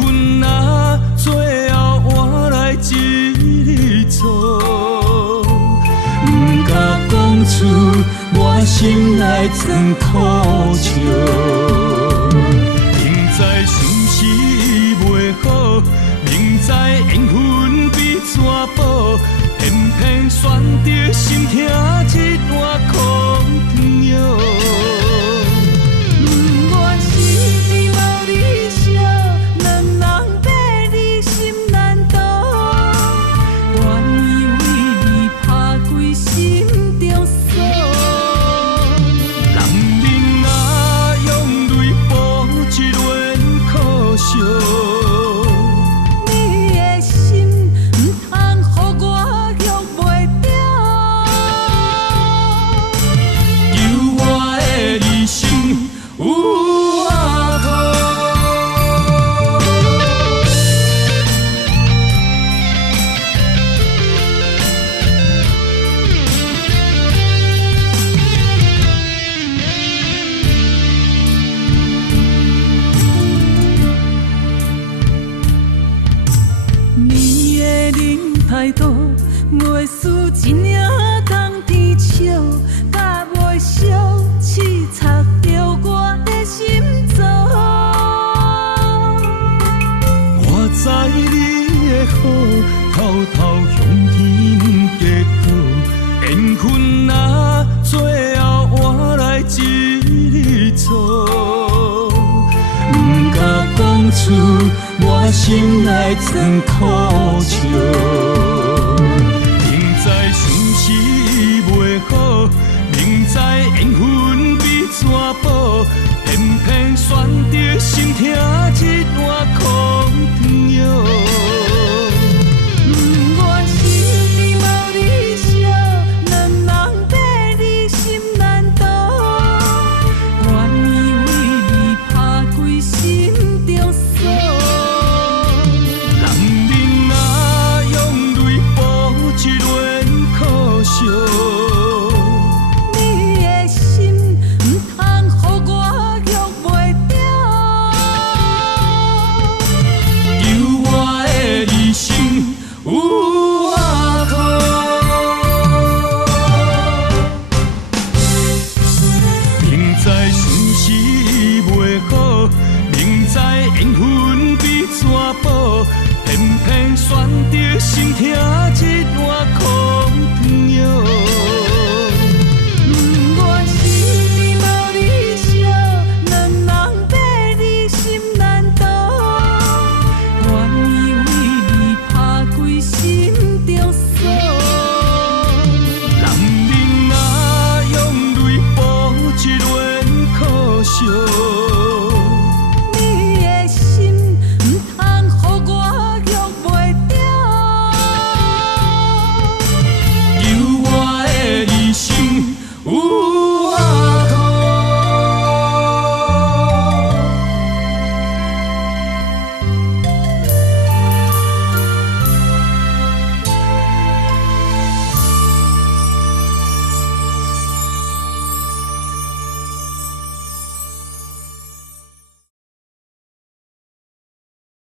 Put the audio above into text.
困啊，最后换来一字错。不敢讲出我心内藏苦笑，明知心事袂好，明知缘分比怎保，偏偏选择心痛一段苦汤药。太多袂输一领冬天笑，甲袂烧刺插着我的心脏。我知你的好，偷偷向天结讨，缘分啊，最后换来一字错。不敢讲出我心内藏苦笑。心事袂好，明知缘分比怎保，偏偏选择心痛一段苦汤药。不愿心里无你笑，两人爬你心难渡，愿意为你打开心中锁。男人啊，用泪补一段苦笑。你的心不通予我约袂着，由我的理性有外靠。明知心事袂好，明知缘分比怎保，偏偏选择心痛一段苦汤药。不愿心里无你笑，两人爬你心难渡，愿意为你打开心中锁。男人啊，用泪补一段苦笑。你的心不通予我约袂着，由我的理性有